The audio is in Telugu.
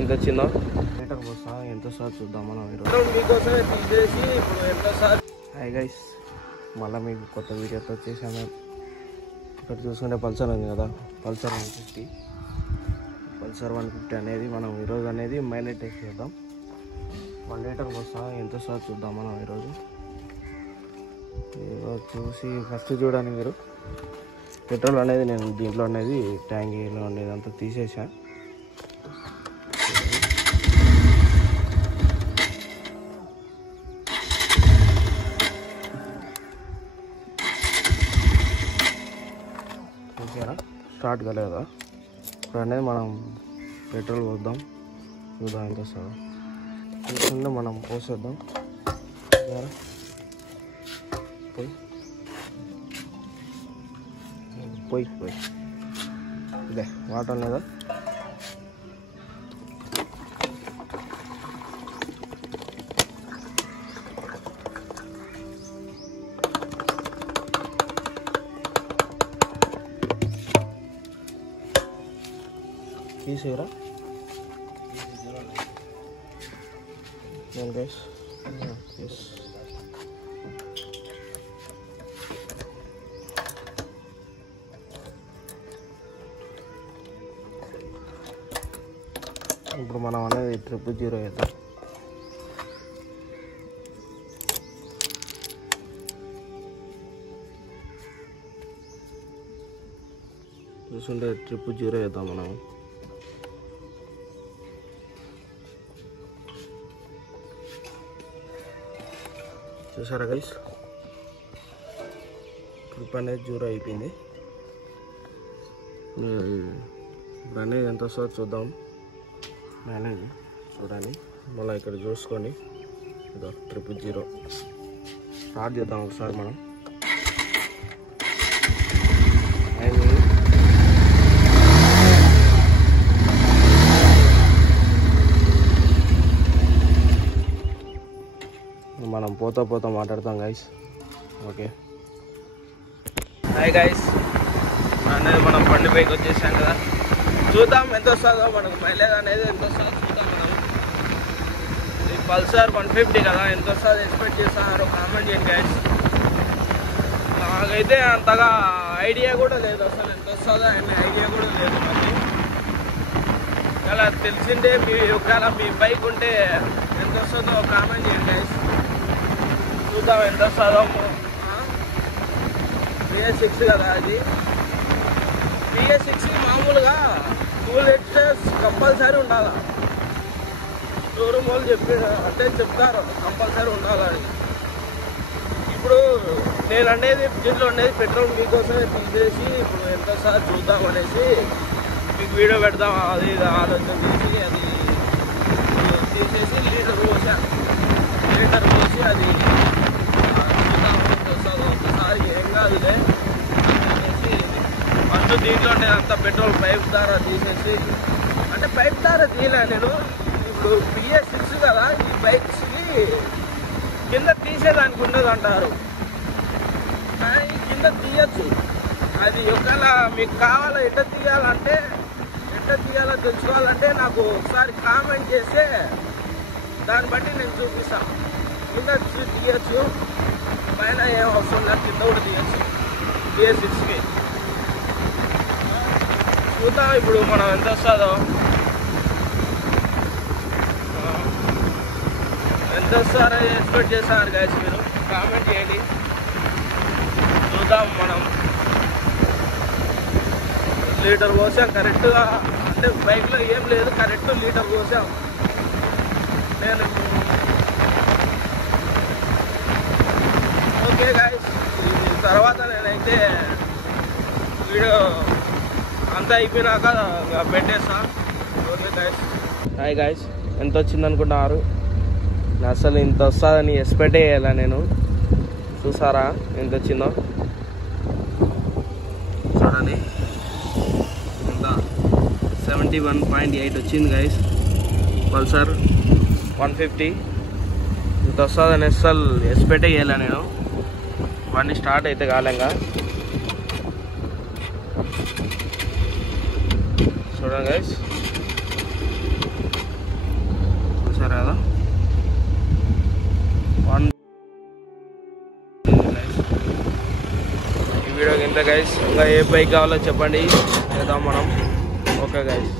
ఎంత వచ్చిందో లీటర్ పోసా ఎంత సార్ చూద్దాం మనం మీకోసమే తీసేసి ఇప్పుడు ఎంత సార్. హాయ్ గైస్, మళ్ళీ మీకు కొత్త వీడియోతో వచ్చేసాను. ఇక్కడ చూసుకుంటే పల్సర్ ఉంది కదా, పల్సర్ 150 అనేది మనం ఈరోజు అనేది మైలేజ్ టెస్ట్ చేద్దాం. 1 లీటర్ పోసా ఎంత సార్ చూద్దాం మనం ఈరోజు చూసి. ఫస్ట్ చూడండి మీరు, పెట్రోల్ అనేది నేను దీంట్లో అనేది ట్యాంకీలో అనేది అంతా తీసేసా. స్టార్ట్ కాలేదా? ఇప్పుడు అనేది మనం పెట్రోల్ పోద్దాం, చూద్దాం ఎంత వస్తుందో. చూస్తుంటే మనం పోసేద్దాం. పోయి ఇదే వాటర్ లేదా తీసేయరా? గైస్ ఎస్, ఇప్పుడు మనం అనేది 000 వేద్దాం. చూస్తుంటే 000 వేద్దాం మనం. చూసారా గైస్, ట్రిప్ అనేది 0 అయిపోయింది. ఇప్పుడు అనేది ఎంత వస్తుందో చూద్దాం. మైలేజ్ చూడండి, మళ్ళీ ఇక్కడ చూసుకొని ఇదో 000 స్టార్ట్ చేద్దాం ఒకసారి మనం. మనం పోతా మాట్లాడతాం గైస్. ఓకే, హాయ్ గైస్, అనేది మనం బండి పైకి వచ్చేసాం కదా. చూద్దాం ఎంత వస్తుందో మనకు మైలేజ్ అనేది ఎంత వస్తుందో చూద్దాం మనం. ఈ పల్సర్ 150 కదా, ఎంత వస్తుందో ఎక్స్పెక్ట్ చేస్తున్నారు కామెంట్ చేయండి గైస్. నాకైతే అంతగా ఐడియా కూడా లేదు, అసలు ఎంత వస్తుందో అనే ఐడియా కూడా లేదు. మళ్ళీ అలా తెలిసిందే, ఒకవేళ మీ బైక్ ఉంటే ఎంత వస్తుందో కామెంట్ చేయండి గైస్. చూద్దాం ఎంత వస్తుందో. BS6 కదా అది. BS6 మామూలుగా 2 లీటర్స్ కంపల్సరీ ఉండాలి. షోరూమ్ వాళ్ళు చెప్తారు కంపల్సరీ ఉండాలని. ఇప్పుడు నేను అనేది దీంట్లో అనేది పెట్రోల్ మీకోసమే తీసేసి ఇప్పుడు ఎంత సార్ చూద్దాం అనేసి మీకు వీడియో పెడదాం. అది ఆలోచన చేసి అది తీసేసి లీటర్ పోసి అది ఒకసారి ఏం కాదులే అనేసి ఫస్ట్ దీంట్లో అంత పెట్రోల్ పైప్ ద్వారా తీసేసి, అంటే పైప్ ద్వారా తీయలే నేను. ఇప్పుడు BS6 కదా, ఈ బైక్స్కి కింద తీసేదానికి ఉండదు అంటారు, కానీ కింద తీయచ్చు. అది ఒకవేళ మీకు కావాలా ఎట్లా తీయాలో తెలుసుకోవాలంటే నాకు ఒకసారి కామెంట్ చేస్తే దాన్ని బట్టి నేను చూపిస్తాను. కింద తీయచ్చు, పైన ఏం అవసరం లేదు, కింద కూడా తీయచ్చు BS6కి. చూద్దాం ఇప్పుడు మనం ఎంత వస్తుందో. ఎంత వస్తారో ఎక్స్పెక్ట్ చేస్తారు గైస్, మీరు కామెంట్ చేయండి. చూద్దాం మనం. లీటర్ పోసాం కరెక్ట్గా, అంటే బైక్లో ఏం లేదు, కరెక్ట్ లీటర్ పోసాం. నేను ఓకే గైస్, తర్వాత నేనైతే వీడియో అంతా అయిపోయినాక పెట్టేస్తా. ఓకే గైస్, హాయ్ గైస్, ఎంత వచ్చింది అనుకుంటున్నారు? అసలు ఇంత వస్తుందని ఎక్స్పెక్ట్ చేయాలా నేను. చూసారా ఎంత వచ్చిందో చూడండి, ఎంత 71.8 వచ్చింది గైస్. పల్సర్ 150 ఇంత వస్తుందని అసలు ఎక్స్పెక్ట్ చేయాలా నేను. బండి స్టార్ట్ అయితే కాలేంగా. చూడండి గైస్, వీడియోకి ఇంత గైస్. ఇంకా ఏ బైక్ కావాలో చెప్పండి, చేద్దాం మనం. Okay guys.